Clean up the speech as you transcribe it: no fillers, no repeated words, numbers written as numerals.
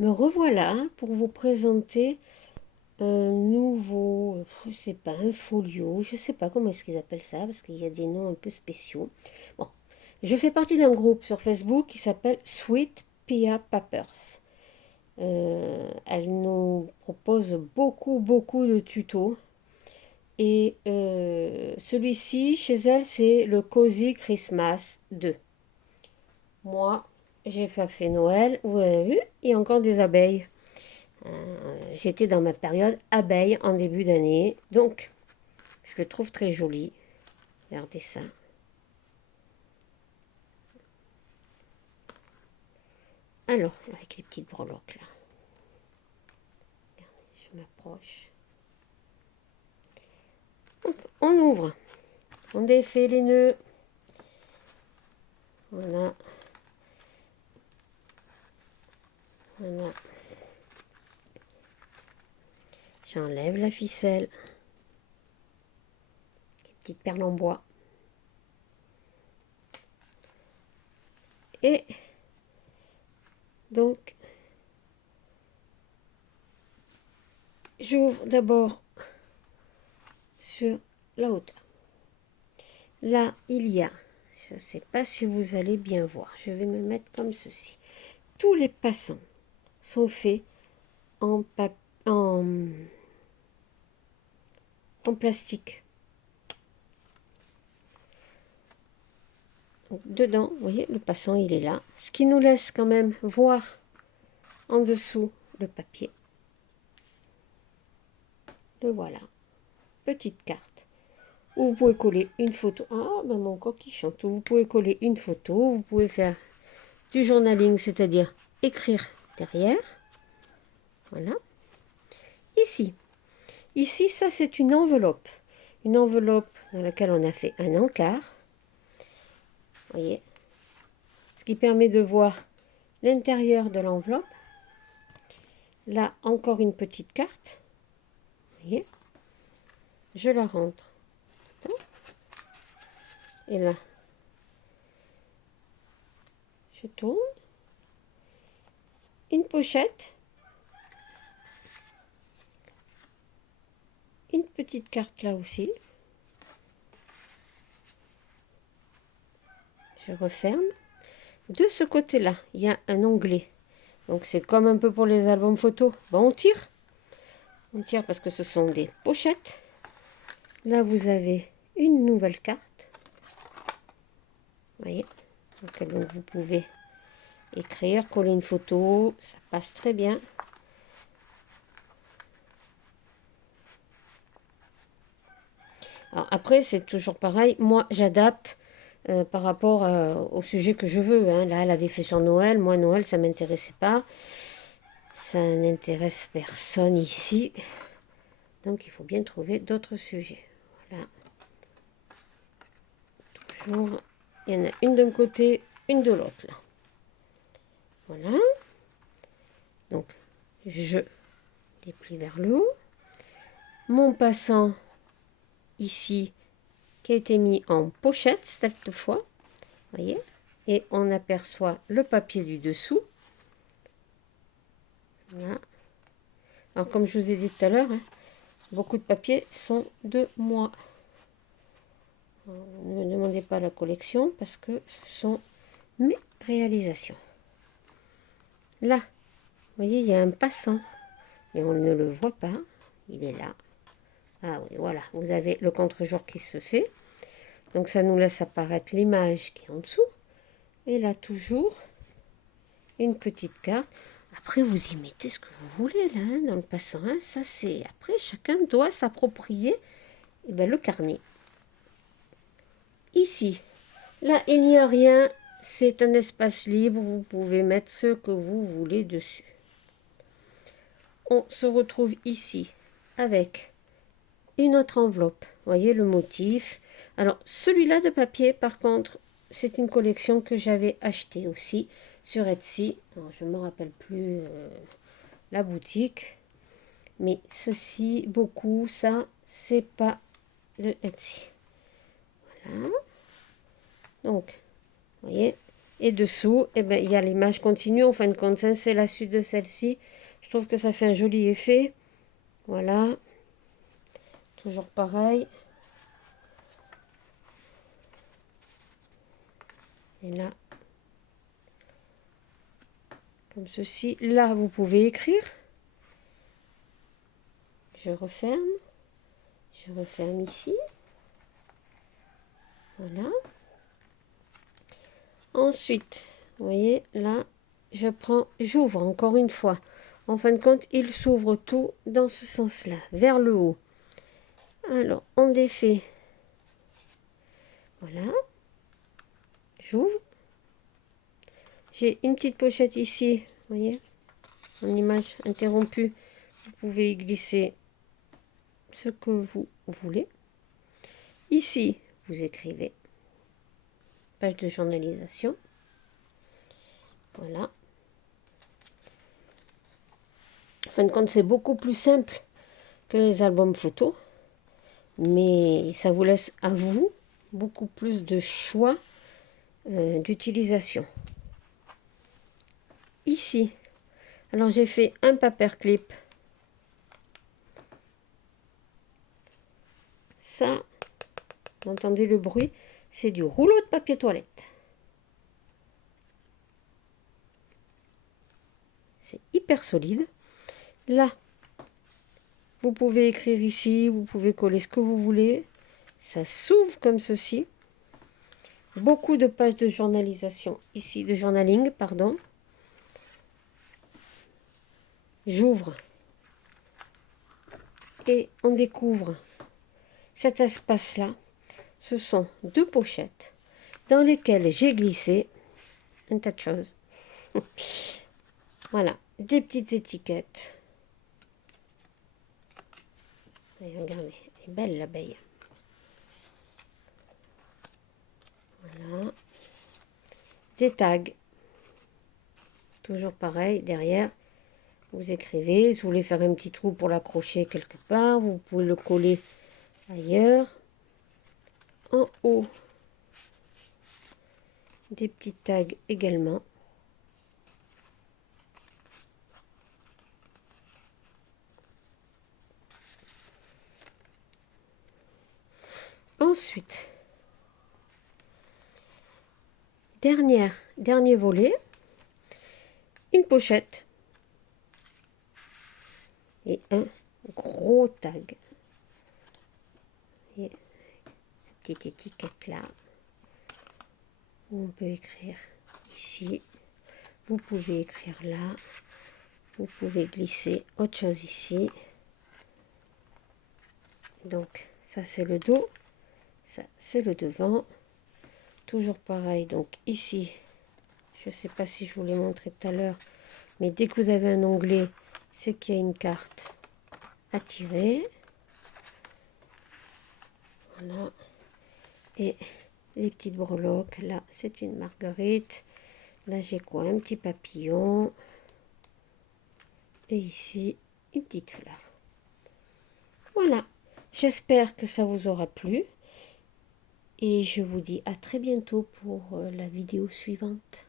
Me revoilà pour vous présenter un nouveau, je sais pas, un folio, je sais pas comment est-ce qu'ils appellent ça, parce qu'il y a des noms un peu spéciaux. Bon, je fais partie d'un groupe sur Facebook qui s'appelle Sweet Pia Papers. Elle nous propose beaucoup de tutos. Et celui-ci, chez elle, c'est le Cozy Christmas 2. Moi, j'ai pas fait Noël, vous l'avez vu, il y a encore des abeilles. J'étais dans ma période abeille en début d'année, donc je le trouve très joli. Regardez ça. Alors, avec les petites breloques là. Regardez, je m'approche. Donc, on ouvre. On défait les nœuds. Voilà. Voilà. J'enlève la ficelle. Les petites perles en bois. Et donc, j'ouvre d'abord sur la hauteur. Là, il y a, je ne sais pas si vous allez bien voir, je vais me mettre comme ceci. Tous les passants sont faits en, en plastique. Donc, dedans, vous voyez, le passant, il est là. Ce qui nous laisse quand même voir en dessous le papier. Le voilà. Petite carte. Où vous pouvez coller une photo. Ah, ben mon coq chante. Vous pouvez coller une photo. Vous pouvez faire du journaling, c'est-à-dire écrire derrière. Voilà. Ici. Ici, ça, c'est une enveloppe. Une enveloppe dans laquelle on a fait un encart. Vous voyez. Ce qui permet de voir l'intérieur de l'enveloppe. Là, encore une petite carte. Vous voyez. Je la rentre. Et là, je tourne. Une pochette. Une petite carte là aussi. Je referme. De ce côté-là, il y a un onglet. Donc c'est comme un peu pour les albums photos. Bon, on tire. On tire parce que ce sont des pochettes. Là, vous avez une nouvelle carte. Vous voyez. Donc vous pouvez écrire, coller une photo. Ça passe très bien. Alors après, c'est toujours pareil. Moi, j'adapte par rapport au sujet que je veux. Hein. Là, elle avait fait sur Noël. Moi, Noël, ça ne m'intéressait pas. Ça n'intéresse personne ici. Donc, il faut bien trouver d'autres sujets. Voilà. Toujours, il y en a une d'un côté, une de l'autre. Là. Voilà. Donc, je déplie vers le haut. Mon passant, ici, qui a été mis en pochette cette fois. Voyez, et on aperçoit le papier du dessous. Voilà. Alors comme je vous ai dit tout à l'heure, hein, beaucoup de papiers sont de moi. Ne me demandez pas la collection parce que ce sont mes réalisations. Là, vous voyez, il y a un passant, mais on ne le voit pas. Il est là. Ah oui, voilà, vous avez le contre-jour qui se fait. Donc ça nous laisse apparaître l'image qui est en dessous. Et là, toujours, une petite carte. Après, vous y mettez ce que vous voulez, là, hein, dans le passant. Hein. Ça, c'est... Après, chacun doit s'approprier le carnet. Ici, là, il n'y a rien. C'est un espace libre. Vous pouvez mettre ce que vous voulez dessus. On se retrouve ici avec une autre enveloppe. Vous voyez le motif. Alors, celui-là de papier, par contre, c'est une collection que j'avais achetée aussi sur Etsy. Alors, je ne me rappelle plus la boutique. Mais ceci, beaucoup, ça, c'est pas de Etsy. Voilà. Donc, vous voyez, Et dessous, eh ben, il y a l'image continue. En fin de compte, ça, c'est la suite de celle-ci. Je trouve que ça fait un joli effet. Voilà. Toujours pareil. Et là, comme ceci. Là, vous pouvez écrire. Je referme. Je referme ici. Voilà. Ensuite, vous voyez, là, j'ouvre encore une fois. En fin de compte, il s'ouvre tout dans ce sens-là, vers le haut. Alors, on défait. Voilà. J'ouvre. J'ai une petite pochette ici, vous voyez, en image interrompue. Vous pouvez y glisser ce que vous voulez. Ici, vous écrivez. Page de journalisation. Voilà. En fin de compte, c'est beaucoup plus simple que les albums photos. Mais ça vous laisse à vous beaucoup plus de choix d'utilisation. Ici, alors j'ai fait un paperclip. Ça, vous entendez le bruit, c'est du rouleau de papier toilette. C'est hyper solide. Là, vous pouvez écrire ici, vous pouvez coller ce que vous voulez. Ça s'ouvre comme ceci. Beaucoup de pages de journalisation ici, de journaling, pardon. J'ouvre et on découvre cet espace-là. Ce sont deux pochettes dans lesquelles j'ai glissé un tas de choses. Voilà, des petites étiquettes. Et regardez, elle est belle l'abeille. Voilà. Des tags. Toujours pareil, derrière, vous écrivez. Si vous voulez faire un petit trou pour l'accrocher quelque part, vous pouvez le coller ailleurs. En haut, des petits tags également. Ensuite, dernier volet, une pochette et un gros tag. Et la petite étiquette là, où on peut écrire ici, vous pouvez écrire là, vous pouvez glisser autre chose ici. Donc ça c'est le dos, ça c'est le devant. Toujours pareil, donc ici, je ne sais pas si je vous l'ai montré tout à l'heure, mais dès que vous avez un onglet, c'est qu'il y a une carte à tirer. Voilà. Et les petites breloques, là, c'est une marguerite. Là, j'ai quoi? Un petit papillon. Et ici, une petite fleur. Voilà. J'espère que ça vous aura plu. Et je vous dis à très bientôt pour la vidéo suivante.